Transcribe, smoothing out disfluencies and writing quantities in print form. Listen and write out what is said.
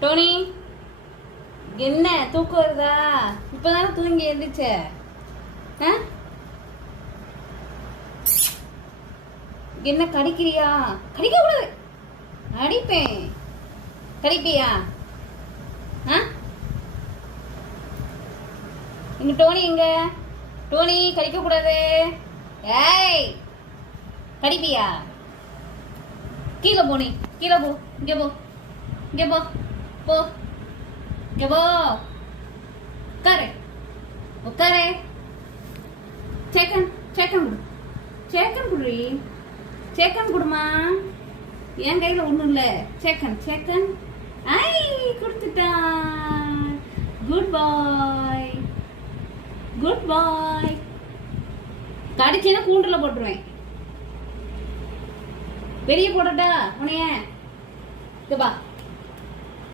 டோனி, என்ன தூக்கம் வருதா? இப்பதானே தூங்கி எழுந்துச்ச. என்ன கடிக்கிறியா? கடிக்க கூடாது, அடிப்பேன். கடிப்பியா? இங்க டோனி எங்க? டோனி, கடிக்க கூடாது. ஏய், கடிப்பியா? கீழே போ, நீ கீழே போ. இங்க போ, இங்க போ, போ, இங்க போ. உட்காரு, உட்காரு. சேக்கன், சேக்கன் குடு, சேக்கன் குடுறி, சேக்கன் குடுமா. என் கையில ஒண்ணும் இல்ல. சேக்கன், சேக்கன். ஐ, கொடுத்துட்டான். குட் பாய், குட் பாய். கடிச்சேன்னா கூண்டுல போட்டுருவேன். வெளியே போடட்டா உனைய? பா